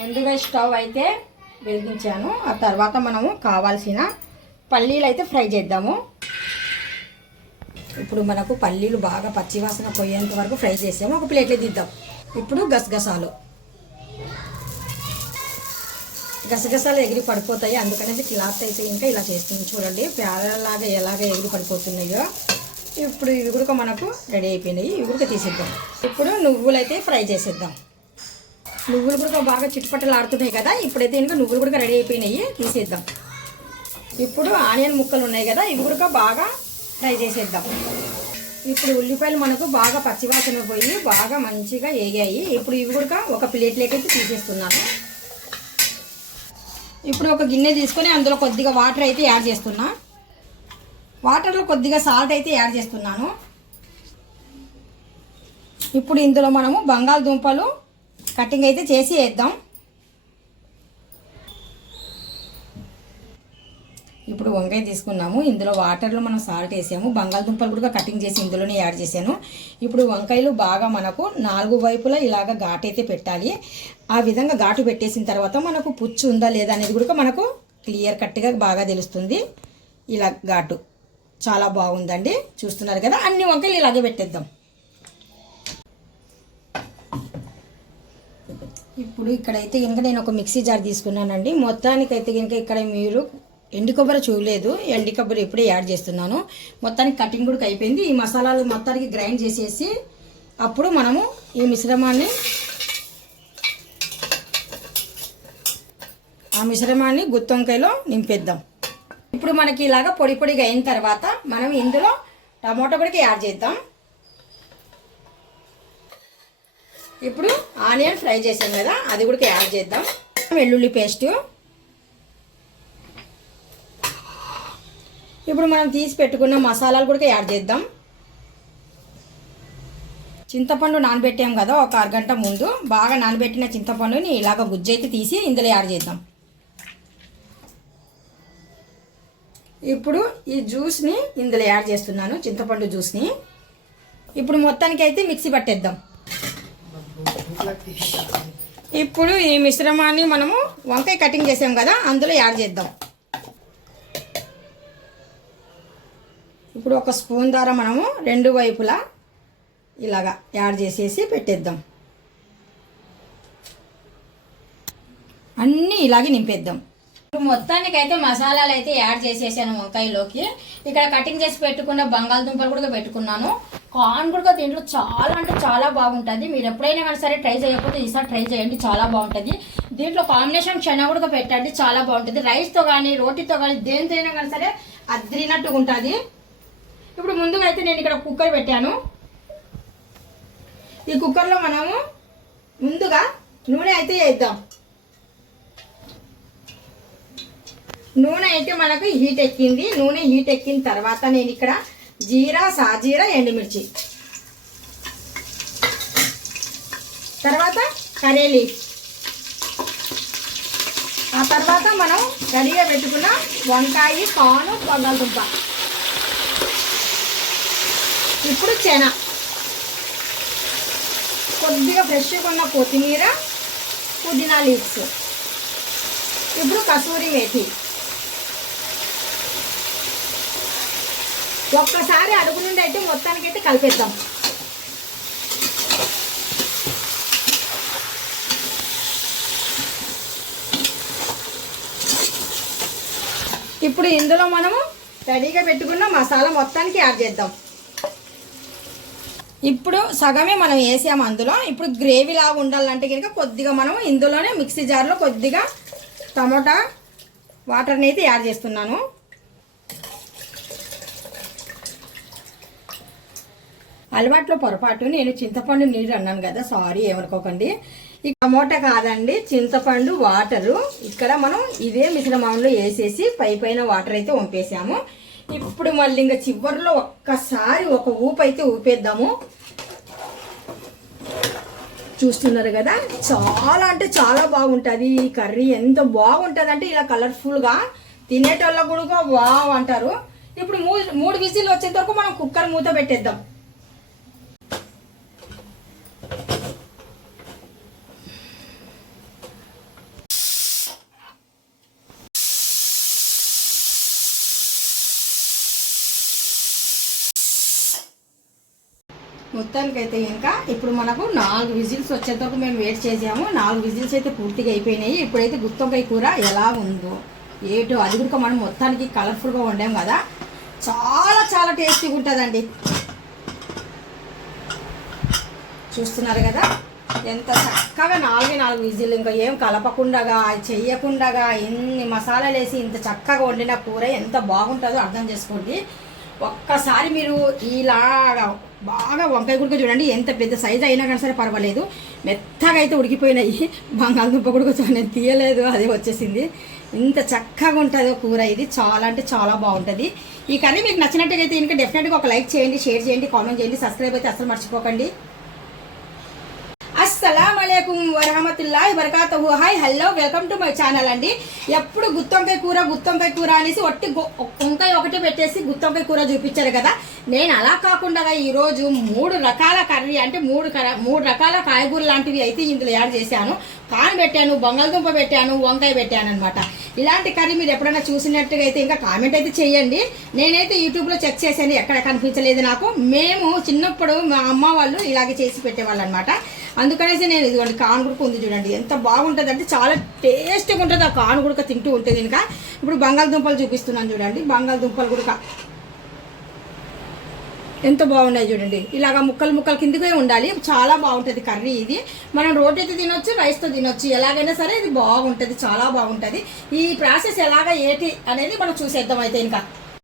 ముందుగా స్టవ్ అయితే వెలిగించాను. ఆ తర్వాత మనము కావాల్సిన పల్లీలు అయితే ఫ్రై చేద్దాము. ఇప్పుడు మనకు పల్లీలు బాగా పచ్చివాసన పోయేంత వరకు ఫ్రై చేసాము. ఒక ప్లేట్లో దిద్దాం. ఇప్పుడు గసగసాలు ఎగిరి పడిపోతాయి, అందుకనేసి క్లాత్ అయితే ఇంకా ఇలా చేస్తుంది. చూడండి ప్యారలాగా ఎలాగ ఎగిరి పడిపోతున్నాయో. ఇప్పుడు ఇవి కూడా మనకు రెడీ అయిపోయినాయి. ఇవి కూడా తీసేద్దాం. ఇప్పుడు నువ్వులు అయితే ఫ్రై చేసేద్దాం. నువ్వులు కూడా బాగా చిట్టుపట్టలు ఆడుతున్నాయి కదా. ఇప్పుడైతే ఇంకా నువ్వులు కూడా రెడీ అయిపోయినాయి, తీసేద్దాం. ఇప్పుడు ఆనియన్ ముక్కలు ఉన్నాయి కదా, ఇవి కూడా బాగా ఫ్రై చేసేద్దాం. ఇప్పుడు ఉల్లిపాయలు మనకు బాగా పచ్చివాసన పోయి బాగా మంచిగా వేగాయి. ఇప్పుడు ఇవి కూడా ఒక ప్లేట్లోకి అయితే తీసేస్తున్నాను. ఇప్పుడు ఒక గిన్నె తీసుకొని అందులో కొద్దిగా వాటర్ అయితే యాడ్ చేస్తున్నా. వాటర్లో కొద్దిగా సాల్ట్ అయితే యాడ్ చేస్తున్నాను. ఇప్పుడు ఇందులో మనము బంగాళదుంపలు కటింగ్ అయితే చేసి వేద్దాం. ఇప్పుడు వంకాయ తీసుకున్నాము. ఇందులో వాటర్లో మనం సాల్ట్ వేసాము. బంగాళదుంపలు కూడా కటింగ్ చేసి ఇందులోనే యాడ్ చేశాను. ఇప్పుడు వంకాయలు బాగా మనకు 4 వైపులా ఇలాగ ఘాటు అయితే పెట్టాలి. ఆ విధంగా ఘాటు పెట్టేసిన తర్వాత మనకు పుచ్చు ఉందా లేదా అనేది కూడా మనకు క్లియర్ కట్గా బాగా తెలుస్తుంది. ఇలా ఘాటు చాలా బాగుందండి, చూస్తున్నారు కదా. అన్ని వంకాయలు ఇలాగే పెట్టేద్దాం. ఇప్పుడు ఇక్కడైతే కనుక నేను ఒక మిక్సీ జార్ తీసుకున్నానండి. మొత్తానికైతే కనుక ఇక్కడ మీరు ఎండు కొబ్బరి చూడలేదు, ఎండు కొబ్బరి ఇప్పుడే యాడ్ చేస్తున్నాను. మొత్తానికి కటింగ్ కూడా అయిపోయింది. ఈ మసాలాలు మొత్తానికి గ్రైండ్ చేసేసి అప్పుడు మనము ఈ మిశ్రమాన్ని గుత్తి వంకాయలో నింపేద్దాం. ఇప్పుడు మనకి ఇలాగా పొడి పొడిగా అయిన తర్వాత మనం ఇందులో టమాటో కూడా యాడ్ చేద్దాం. ఇప్పుడు ఆనియన్ ఫ్రై చేసాం కదా, అది కూడా యాడ్ చేద్దాం. వెల్లుల్లి పేస్ట్, ఇప్పుడు మనం తీసి పెట్టుకున్న మసాలాలు కూడా యాడ్ చేద్దాం. చింతపండు నానబెట్టాం కదా ఒక అరగంట ముందు, బాగా నానబెట్టిన చింతపండుని ఇలాగ గుజ్జు అయితే తీసి ఇందులో యాడ్ చేద్దాం. ఇప్పుడు ఈ జ్యూస్ని ఇందులో యాడ్ చేస్తున్నాను, చింతపండు జ్యూస్ని. ఇప్పుడు మొత్తానికి అయితే మిక్సీ పట్టేద్దాం. ఇప్పుడు ఈ మిశ్రమాన్ని మనము వంకాయ కటింగ్ చేసాం కదా అందులో యాడ్ చేద్దాం. ఇప్పుడు ఒక స్పూన్ ద్వారా మనము 2 వైపులా ఇలాగా యాడ్ చేసేసి పెట్టేద్దాం. అన్నీ ఇలాగే నింపేద్దాం. మొత్తానికి అయితే మసాలాలు అయితే యాడ్ చేసేసాను వంకాయలోకి. ఇక్కడ కటింగ్ చేసి పెట్టుకున్న బంగాళదుంపలు కూడా పెట్టుకున్నాను. కార్న్ కూడా దీంట్లో చాలా అంటే చాలా బాగుంటుంది. మీరు ఎప్పుడైనా కానీ సరే ట్రై చేయకపోతే ఈసారి ట్రై చేయండి, చాలా బాగుంటుంది. దీంట్లో కాంబినేషన్ చెన్న కూడా పెట్టండి, చాలా బాగుంటుంది. రైస్తో కానీ రోటీతో కానీ దేనితో అయినా కానీ సరే అద్రినట్టుగా ఉంటుంది. ఇప్పుడు ముందుగా అయితే నేను ఇక్కడ కుక్కర్ పెట్టాను. ఈ కుక్కర్లో మనము ముందుగా నూనె అయితే వేద్దాం. నూనె అయితే మనకు హీట్ ఎక్కింది. నూనె హీట్ ఎక్కిన తర్వాత నేను ఇక్కడ జీరా, సాజీరా, ఎండుమిర్చి, తర్వాత కర్రీ లీఫ్, ఆ తర్వాత మనం రెడీగా పెట్టుకున్న వంకాయ, కార్న్, బంగాళదుంప, ఇప్పుడు చెన, కొద్దిగా ఫ్రెష్గా ఉన్న కొత్తిమీర, పుదీనా లీవ్స్, ఇప్పుడు కసూరి మేథి. ఒక్కసారి అడుగు నుండి అయితే మొత్తానికైతే కలిపేద్దాం. ఇప్పుడు ఇందులో మనము రెడీగా పెట్టుకున్న మసాలా మొత్తానికి యాడ్ చేద్దాం. ఇప్పుడు సగమే మనం వేసాము అందులో. ఇప్పుడు గ్రేవీ లాగా ఉండాలంటే కనుక కొద్దిగా మనం ఇందులోనే మిక్సీ జార్లో కొద్దిగా టమోటా వాటర్ని అయితే యాడ్ చేస్తున్నాను. అలవాట్లో పొరపాటు నేను చింతపండు నీరు అన్నాను కదా, సారీ ఏమనుకోకండి. ఈ టమోటా కాదండి, చింతపండు వాటరు. ఇక్కడ మనం ఇదే మిశ్రమంలో వేసేసి పైన వాటర్ అయితే వంపేసాము. ఇప్పుడు మళ్ళీ ఇంకా చివరిలో ఒక్కసారి ఒక ఊపు అయితే ఊపేద్దాము. చూస్తున్నారు కదా, చాలా అంటే చాలా బాగుంటుంది ఈ కర్రీ. ఎంత బాగుంటుంది అంటే ఇలా కలర్ఫుల్గా తినేటోళ్ళకు కూడా వావ్ అంటారు. ఇప్పుడు 3 విజిల్ వచ్చేంత వరకు మనం కుక్కర్ మూత పెట్టేద్దాం. మొత్తానికైతే ఇంకా ఇప్పుడు మనకు 4 విజిల్స్ వచ్చేంతవరకు మేము వెయిట్ చేసాము. 4 విజిల్స్ అయితే పూర్తిగా అయిపోయినాయి. ఇప్పుడైతే గుత్తొంకాయ కూర ఎలా ఉందో ఏటో అది కూడా మనం మొత్తానికి కలర్ఫుల్గా వండాం కదా, చాలా చాలా టేస్టీగా ఉంటుందండి. చూస్తున్నారు కదా ఎంత చక్కగా 4 విజిల్, ఇంకా ఏం కలపకుండా చెయ్యకుండా ఎన్ని మసాలాలు వేసి ఇంత చక్కగా వండిన కూర ఎంత బాగుంటుందో అర్థం చేసుకోండి. ఒక్కసారి మీరు ఇలాగా బాగా వంకాయ గుడక చూడండి, ఎంత పెద్ద సైజు అయినా కానీ సరే పర్వాలేదు, మెత్తగా అయితే ఉడికిపోయినాయి. బంగాళదుంప గుడక నేను తీయలేదు, అదే వచ్చేసింది. ఇంత చక్కగా ఉంటుందో కూర, ఇది చాలా అంటే చాలా బాగుంటుంది. ఈ కర్రీ మీకు నచ్చినట్టుగా ఇంకా డెఫినెట్గా ఒక లైక్ చేయండి, షేర్ చేయండి, కామెంట్ చేయండి, సబ్స్క్రైబ్ అయితే అసలు మర్చిపోకండి. అస్సలాముఅలైకుం వరహమతుల్లాహి వబరకాతుహు. Hi hello, welcome to my channel అండి. ఎప్పుడు గుత్తొంకాయ కూర అనేసి ఒట్టి వంకాయ ఒకటి పెట్టేసి గుత్తొంకాయ కూర చూపించారు కదా, నేను అలా కాకుండా ఈరోజు 3 రకాల కర్రీ అంటే 3 రకాల కాయగూర లాంటివి అయితే ఇందులో యాడ్ చేశాను. కాన్ పెట్టాను, బంగాళదుంప పెట్టాను, వంకాయ పెట్టాను అనమాట. ఇలాంటి కర్రీ మీరు ఎప్పుడైనా చూసినట్టుగా అయితే ఇంకా కామెంట్ అయితే చేయండి. నేనైతే యూట్యూబ్లో చెక్ చేశాను, ఎక్కడ కనిపించలేదు నాకు. మేము చిన్నప్పుడు మా అమ్మ వాళ్ళు ఇలాగే చేసి పెట్టేవాళ్ళు అనమాట. అందుకనేసి నేను ఇదిగోండి కాన్ గుడక ఉంది చూడండి, ఎంత బాగుంటుంది అంటే చాలా టేస్టీగా ఉంటుంది ఆ కాన్ గుడక తింటూ ఉంటే కనుక. ఇప్పుడు బంగాళదుంపలు చూపిస్తున్నాను చూడండి, బంగాళదుంపలు గుడక ఎంత బాగున్నాయి చూడండి. ఇలాగ ముక్కలు కిందకే ఉండాలి, చాలా బాగుంటుంది కర్రీ ఇది. మనం రోటీతో తినొచ్చు, రైస్తో తినొచ్చు, ఎలాగైనా సరే ఇది బాగుంటుంది, చాలా బాగుంటుంది. ఈ ప్రాసెస్ ఎలాగ ఏంటి అనేది మనం చూసేద్దాం అయితే ఇంకా.